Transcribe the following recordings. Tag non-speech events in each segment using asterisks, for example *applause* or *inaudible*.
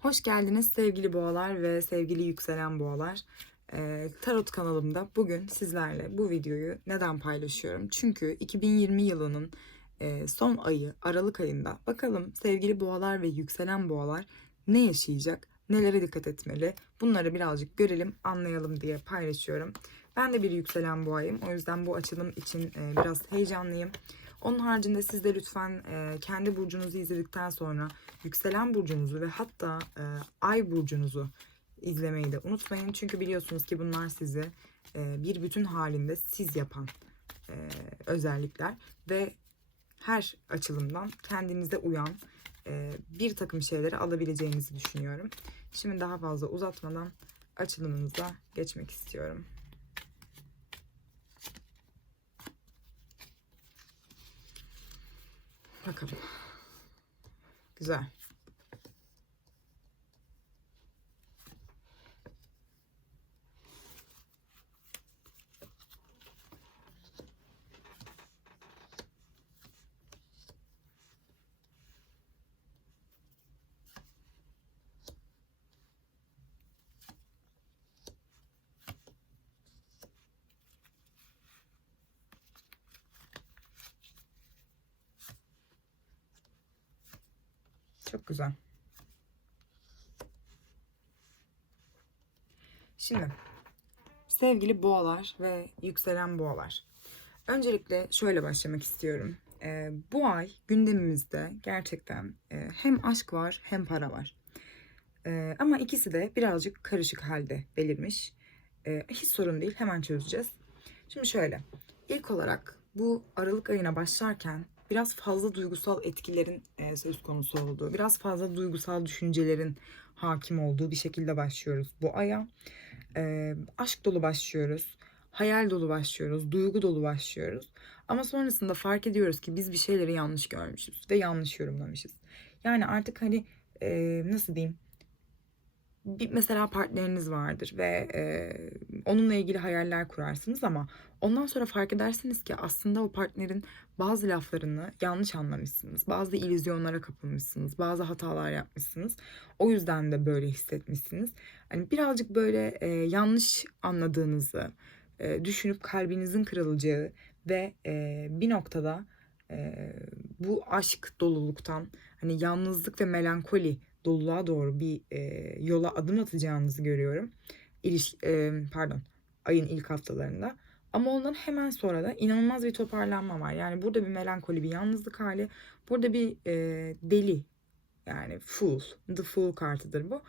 Hoş geldiniz sevgili boğalar ve sevgili yükselen boğalar. Ee, Tarot kanalımda bugün sizlerle bu videoyu neden paylaşıyorum? Çünkü 2020 yılının e, son ayı Aralık ayında bakalım sevgili boğalar ve yükselen boğalar ne yaşayacak? Nelere dikkat etmeli? Bunları birazcık görelim, anlayalım diye paylaşıyorum. Ben de bir yükselen boğayım. O yüzden bu açılım için e, biraz heyecanlıyım. Onun haricinde siz de lütfen e, kendi burcunuzu izledikten sonra yükselen burcunuzu ve hatta e, ay burcunuzu izlemeyi de unutmayın. Çünkü biliyorsunuz ki bunlar sizi e, bir bütün halinde siz yapan e, özellikler ve her açılımdan kendinize uyan e, bir takım şeyleri alabileceğinizi düşünüyorum. Şimdi daha fazla uzatmadan açılımımıza geçmek istiyorum. Bakalım. Güzel. Çok güzel. Şimdi sevgili boğalar ve yükselen boğalar. Öncelikle şöyle başlamak istiyorum. Ee, bu ay gündemimizde gerçekten e, hem aşk var hem para var. Ee, ama ikisi de birazcık karışık halde belirmiş. Ee, hiç sorun değil hemen çözeceğiz. Şimdi şöyle ilk olarak bu Aralık ayına başlarken biraz fazla duygusal etkilerin e, söz konusu olduğu, biraz fazla duygusal düşüncelerin hakim olduğu bir şekilde başlıyoruz bu aya. E, aşk dolu başlıyoruz, hayal dolu başlıyoruz, duygu dolu başlıyoruz. Ama sonrasında fark ediyoruz ki biz bir şeyleri yanlış görmüşüz ve yanlış yorumlamışız. Yani artık hani e, nasıl diyeyim? bir mesela partneriniz vardır ve e, onunla ilgili hayaller kurarsınız ama ondan sonra fark edersiniz ki aslında o partnerin bazı laflarını yanlış anlamışsınız. Bazı illüzyonlara kapılmışsınız. Bazı hatalar yapmışsınız. O yüzden de böyle hissetmişsiniz. Hani birazcık böyle e, yanlış anladığınızı e, düşünüp kalbinizin kırılacağı ve e, bir noktada e, bu aşk doluluktan hani yalnızlık ve melankoli doluluğa doğru bir e, yola adım atacağınızı görüyorum. İliş, e, pardon ayın ilk haftalarında. Ama ondan hemen sonra da inanılmaz bir toparlanma var. Yani burada bir melankoli, bir yalnızlık hali. Burada bir e, deli yani fool, the fool kartıdır bu.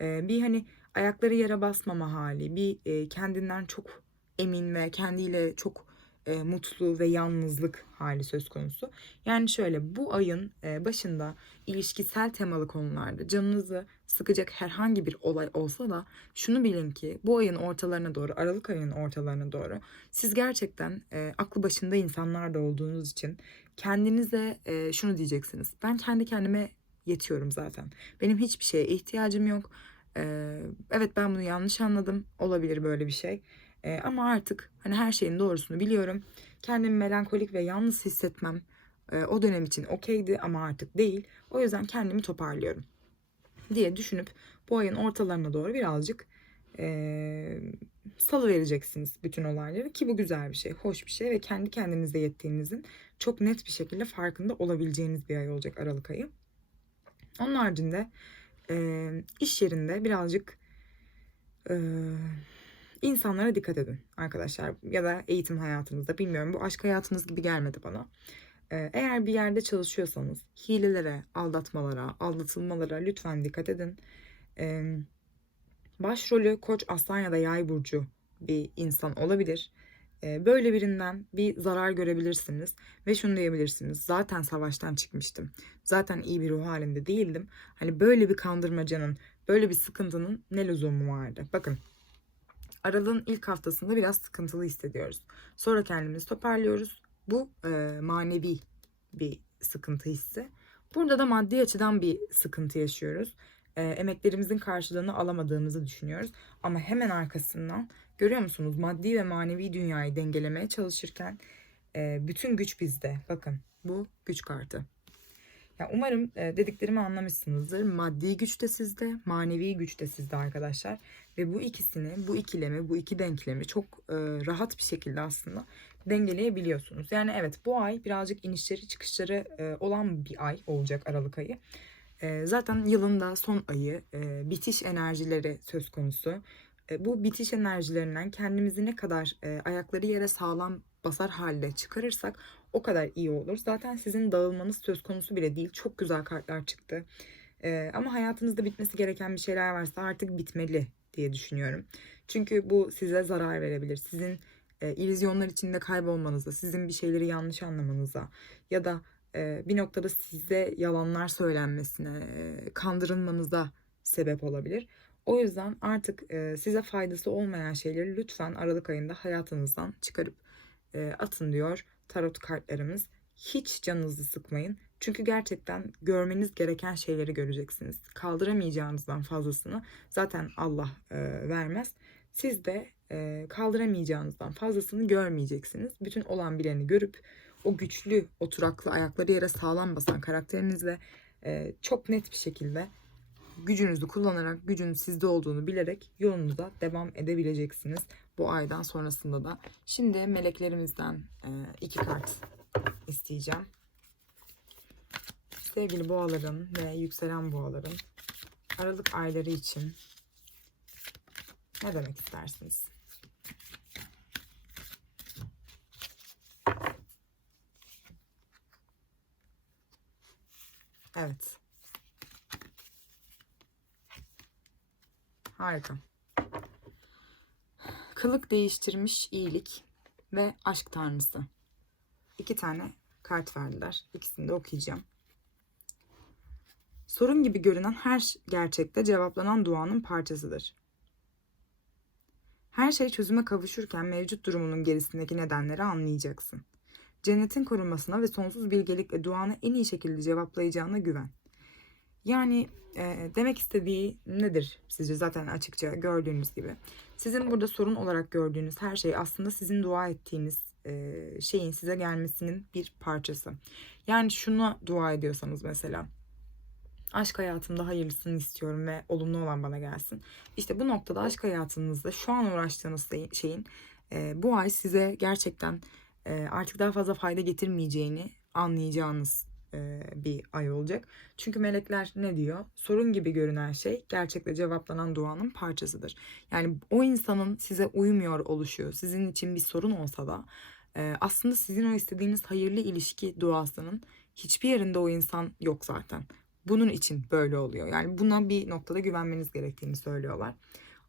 E, bir hani ayakları yere basmama hali, bir e, kendinden çok emin ve kendiyle çok e, mutlu ve yalnızlık hali söz konusu. Yani şöyle bu ayın e, başında ilişkisel temalı konularda canınızı sıkacak herhangi bir olay olsa da şunu bilin ki bu ayın ortalarına doğru, Aralık ayının ortalarına doğru siz gerçekten e, aklı başında insanlar da olduğunuz için kendinize e, şunu diyeceksiniz. Ben kendi kendime yetiyorum zaten. Benim hiçbir şeye ihtiyacım yok. E, evet ben bunu yanlış anladım. Olabilir böyle bir şey. E, ama artık hani her şeyin doğrusunu biliyorum. Kendimi melankolik ve yalnız hissetmem e, o dönem için okeydi ama artık değil. O yüzden kendimi toparlıyorum diye düşünüp bu ayın ortalarına doğru birazcık e, salı vereceksiniz bütün olayları ki bu güzel bir şey, hoş bir şey ve kendi kendinize yettiğinizin çok net bir şekilde farkında olabileceğiniz bir ay olacak Aralık ayı. Onun haricinde e, iş yerinde birazcık e, insanlara dikkat edin arkadaşlar ya da eğitim hayatınızda bilmiyorum bu aşk hayatınız gibi gelmedi bana. Ee, eğer bir yerde çalışıyorsanız hilelere, aldatmalara, aldatılmalara lütfen dikkat edin. Başrolü Koç, Aslan ya da Yay burcu bir insan olabilir. Ee, böyle birinden bir zarar görebilirsiniz ve şunu diyebilirsiniz. Zaten savaştan çıkmıştım. Zaten iyi bir ruh halinde değildim. Hani böyle bir kandırmacanın, böyle bir sıkıntının ne lüzumu vardı? Bakın Aralığın ilk haftasında biraz sıkıntılı hissediyoruz. Sonra kendimizi toparlıyoruz. Bu e, manevi bir sıkıntı hissi. Burada da maddi açıdan bir sıkıntı yaşıyoruz. E, emeklerimizin karşılığını alamadığımızı düşünüyoruz. Ama hemen arkasından görüyor musunuz maddi ve manevi dünyayı dengelemeye çalışırken e, bütün güç bizde. Bakın bu güç kartı. Ya umarım e, dediklerimi anlamışsınızdır. Maddi güç de sizde, manevi güç de sizde arkadaşlar. Ve bu ikisini, bu ikilemi, bu iki denklemi çok e, rahat bir şekilde aslında dengeleyebiliyorsunuz. Yani evet bu ay birazcık inişleri çıkışları e, olan bir ay olacak Aralık ayı. E, zaten yılın da son ayı, e, bitiş enerjileri söz konusu. E, bu bitiş enerjilerinden kendimizi ne kadar e, ayakları yere sağlam basar halde çıkarırsak o kadar iyi olur. Zaten sizin dağılmanız söz konusu bile değil. Çok güzel kartlar çıktı. E, ama hayatınızda bitmesi gereken bir şeyler varsa artık bitmeli diye düşünüyorum. Çünkü bu size zarar verebilir. Sizin e, illüzyonlar içinde kaybolmanıza, sizin bir şeyleri yanlış anlamanıza ya da e, bir noktada size yalanlar söylenmesine, e, kandırılmanıza sebep olabilir. O yüzden artık e, size faydası olmayan şeyleri lütfen Aralık ayında hayatınızdan çıkarıp e, atın diyor tarot kartlarımız. Hiç canınızı sıkmayın. Çünkü gerçekten görmeniz gereken şeyleri göreceksiniz. Kaldıramayacağınızdan fazlasını zaten Allah e, vermez. Siz de e, kaldıramayacağınızdan fazlasını görmeyeceksiniz. Bütün olan bileni görüp o güçlü, oturaklı, ayakları yere sağlam basan karakterinizle e, çok net bir şekilde gücünüzü kullanarak gücün sizde olduğunu bilerek yolunuza devam edebileceksiniz bu aydan sonrasında da. Şimdi meleklerimizden e, iki kart isteyeceğim. Sevgili boğaların ve yükselen boğaların Aralık ayları için ne demek istersiniz? Evet. Harika. Kılık değiştirmiş iyilik ve aşk tanrısı. İki tane kart verdiler. İkisini de okuyacağım. Sorun gibi görünen her gerçekte cevaplanan duanın parçasıdır. Her şey çözüme kavuşurken mevcut durumunun gerisindeki nedenleri anlayacaksın. Cennetin korunmasına ve sonsuz bilgelikle duanı en iyi şekilde cevaplayacağına güven. Yani e, demek istediği nedir sizce zaten açıkça gördüğünüz gibi. Sizin burada sorun olarak gördüğünüz her şey aslında sizin dua ettiğiniz e, şeyin size gelmesinin bir parçası. Yani şuna dua ediyorsanız mesela aşk hayatımda hayırlısını istiyorum ve olumlu olan bana gelsin. İşte bu noktada aşk hayatınızda şu an uğraştığınız şeyin e, bu ay size gerçekten e, artık daha fazla fayda getirmeyeceğini anlayacağınız bir ay olacak. Çünkü melekler ne diyor? Sorun gibi görünen şey gerçekle cevaplanan duanın parçasıdır. Yani o insanın size uymuyor oluşu, sizin için bir sorun olsa da e, aslında sizin o istediğiniz hayırlı ilişki duasının hiçbir yerinde o insan yok zaten. Bunun için böyle oluyor. Yani buna bir noktada güvenmeniz gerektiğini söylüyorlar.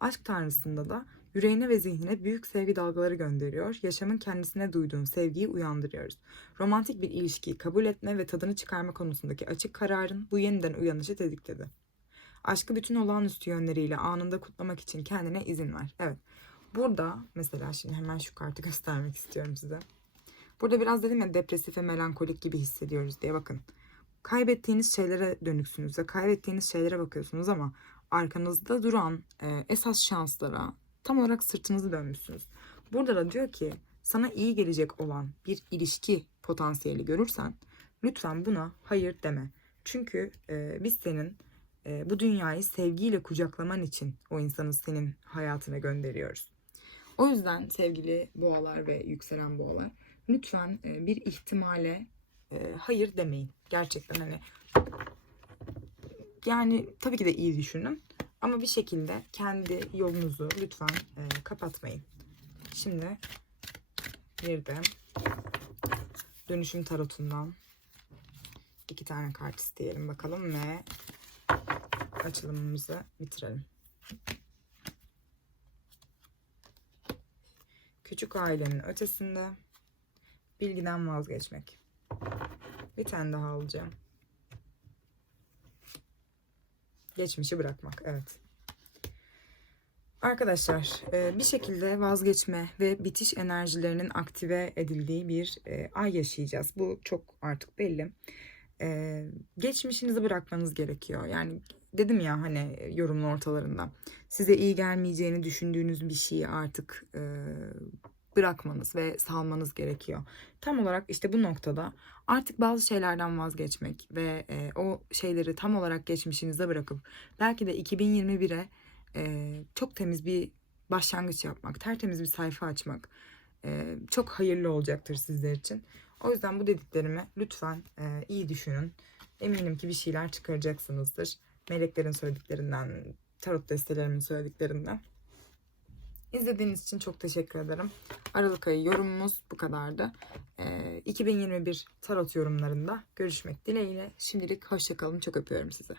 Aşk tanrısında da yüreğine ve zihnine büyük sevgi dalgaları gönderiyor. Yaşamın kendisine duyduğun sevgiyi uyandırıyoruz. Romantik bir ilişkiyi kabul etme ve tadını çıkarma konusundaki açık kararın bu yeniden uyanışı tetikledi. Aşkı bütün olağanüstü yönleriyle anında kutlamak için kendine izin ver. Evet. Burada mesela şimdi hemen şu kartı *laughs* göstermek istiyorum size. Burada biraz dedim ya depresif ve melankolik gibi hissediyoruz diye bakın kaybettiğiniz şeylere dönüksünüz ve kaybettiğiniz şeylere bakıyorsunuz ama arkanızda duran e, esas şanslara tam olarak sırtınızı dönmüşsünüz. Burada da diyor ki sana iyi gelecek olan bir ilişki potansiyeli görürsen lütfen buna hayır deme. Çünkü e, biz senin e, bu dünyayı sevgiyle kucaklaman için o insanı senin hayatına gönderiyoruz. O yüzden sevgili boğalar ve yükselen boğalar lütfen e, bir ihtimale e, hayır demeyin. Gerçekten hani yani tabii ki de iyi düşünün. Ama bir şekilde kendi yolunuzu lütfen e, kapatmayın. Şimdi bir de dönüşüm tarotundan iki tane kart isteyelim bakalım ve açılımımızı bitirelim. Küçük ailenin ötesinde bilgiden vazgeçmek. Bir tane daha alacağım. Geçmişi bırakmak. Evet. Arkadaşlar e, bir şekilde vazgeçme ve bitiş enerjilerinin aktive edildiği bir e, ay yaşayacağız. Bu çok artık belli. E, geçmişinizi bırakmanız gerekiyor. Yani dedim ya hani yorumun ortalarında size iyi gelmeyeceğini düşündüğünüz bir şeyi artık bırakmanız ve salmanız gerekiyor. Tam olarak işte bu noktada artık bazı şeylerden vazgeçmek ve e, o şeyleri tam olarak geçmişinize bırakıp belki de 2021'e e, çok temiz bir başlangıç yapmak, tertemiz bir sayfa açmak e, çok hayırlı olacaktır sizler için. O yüzden bu dediklerimi lütfen e, iyi düşünün. Eminim ki bir şeyler çıkaracaksınızdır. Meleklerin söylediklerinden, tarot destelerimin söylediklerinden. İzlediğiniz için çok teşekkür ederim. Aralık ayı yorumumuz bu kadardı. Ee, 2021 tarot yorumlarında görüşmek dileğiyle. Şimdilik hoşçakalın. Çok öpüyorum sizi.